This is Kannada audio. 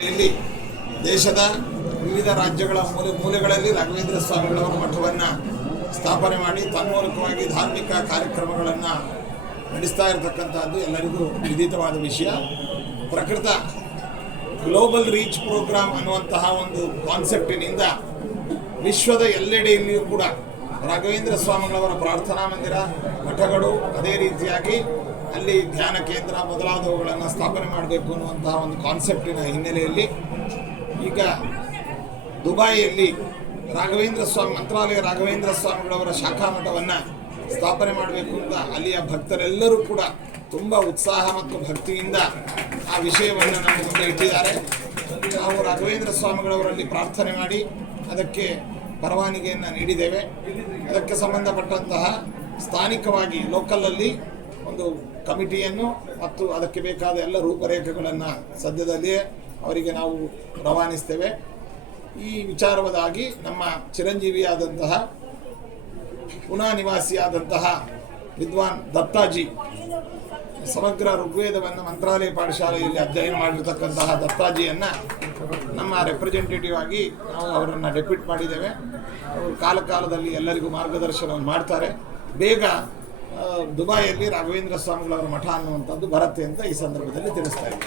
ಇಲ್ಲಿ ದೇಶದ ವಿವಿಧ ರಾಜ್ಯಗಳ ಮೂಲೆಗಳಲ್ಲಿ ರಾಘವೇಂದ್ರ ಸ್ವಾಮಿಗಳವರ ಮಠವನ್ನು ಸ್ಥಾಪನೆ ಮಾಡಿ ತನ್ಮೂಲಕವಾಗಿ ಧಾರ್ಮಿಕ ಕಾರ್ಯಕ್ರಮಗಳನ್ನು ನಡೆಸ್ತಾ ಇರತಕ್ಕಂಥದ್ದು ಎಲ್ಲರಿಗೂ ವಿದಿತವಾದ ವಿಷಯ. ಪ್ರಕೃತ ಗ್ಲೋಬಲ್ ರೀಚ್ ಪ್ರೋಗ್ರಾಮ್ ಅನ್ನುವಂತಹ ಒಂದು ಕಾನ್ಸೆಪ್ಟಿನಿಂದ ವಿಶ್ವದ ಎಲ್ಲೆಡೆಯಲ್ಲಿಯೂ ಕೂಡ ರಾಘವೇಂದ್ರ ಸ್ವಾಮಿಗಳವರ ಪ್ರಾರ್ಥನಾ ಮಂದಿರ, ಮಠಗಳು, ಅದೇ ರೀತಿಯಾಗಿ ಅಲ್ಲಿ ಧ್ಯಾನ ಕೇಂದ್ರ ಮೊದಲಾದವುಗಳನ್ನು ಸ್ಥಾಪನೆ ಮಾಡಬೇಕು ಅನ್ನುವಂತಹ ಒಂದು ಕಾನ್ಸೆಪ್ಟಿನ ಹಿನ್ನೆಲೆಯಲ್ಲಿ ಈಗ ದುಬೈಯಲ್ಲಿ ಮಂತ್ರಾಲಯ ರಾಘವೇಂದ್ರ ಸ್ವಾಮಿಗಳವರ ಶಾಖಾ ಮಠವನ್ನು ಸ್ಥಾಪನೆ ಮಾಡಬೇಕು ಅಂತ ಅಲ್ಲಿಯ ಭಕ್ತರೆಲ್ಲರೂ ಕೂಡ ತುಂಬ ಉತ್ಸಾಹ ಮತ್ತು ಭಕ್ತಿಯಿಂದ ಆ ವಿಷಯವನ್ನು ನಮ್ಮ ಮುಂದೆ ಇಟ್ಟಿದ್ದಾರೆ. ನಾವು ರಾಘವೇಂದ್ರ ಸ್ವಾಮಿಗಳವರಲ್ಲಿ ಪ್ರಾರ್ಥನೆ ಮಾಡಿ ಅದಕ್ಕೆ ಪರವಾನಗಿಯನ್ನು ನೀಡಿದ್ದೇವೆ. ಅದಕ್ಕೆ ಸಂಬಂಧಪಟ್ಟಂತಹ ಸ್ಥಾನಿಕವಾಗಿ ಲೋಕಲಲ್ಲಿ ಒಂದು ಕಮಿಟಿಯನ್ನು ಮತ್ತು ಅದಕ್ಕೆ ಬೇಕಾದ ಎಲ್ಲ ರೂಪರೇಖೆಗಳನ್ನು ಸದ್ಯದಲ್ಲಿಯೇ ಅವರಿಗೆ ನಾವು ರವಾನಿಸ್ತೇವೆ. ಈ ವಿಚಾರವಾದಾಗಿ ನಮ್ಮ ಚಿರಂಜೀವಿಯಾದಂತಹ ಪುನಾ ನಿವಾಸಿಯಾದಂತಹ ವಿದ್ವಾನ್ ದತ್ತಾಜಿ ಸಮಗ್ರ ಋಗ್ವೇದವನ್ನು ಮಂತ್ರಾಲಯ ಪಾಠಶಾಲೆಯಲ್ಲಿ ಅಧ್ಯಯನ ಮಾಡಿರ್ತಕ್ಕಂತಹ ದತ್ತಾಜಿಯನ್ನು ನಮ್ಮ ರೆಪ್ರೆಸೆಂಟೇಟಿವ್ ಆಗಿ ನಾವು ಅವರನ್ನು ಡೆಪ್ಯೂಟ್ ಮಾಡಿದ್ದೇವೆ. ಅವರು ಕಾಲಕಾಲದಲ್ಲಿ ಎಲ್ಲರಿಗೂ ಮಾರ್ಗದರ್ಶನವನ್ನು ಮಾಡ್ತಾರೆ. ಬೇಗ ದುಬೈಯಲ್ಲಿ ರಾಘವೇಂದ್ರ ಸ್ವಾಮಿಗಳವರ ಮಠ ಅನ್ನುವಂಥದ್ದು ಬರುತ್ತೆ ಅಂತ ಈ ಸಂದರ್ಭದಲ್ಲಿ ತಿಳಿಸ್ತಾ ಇದ್ದೀನಿ.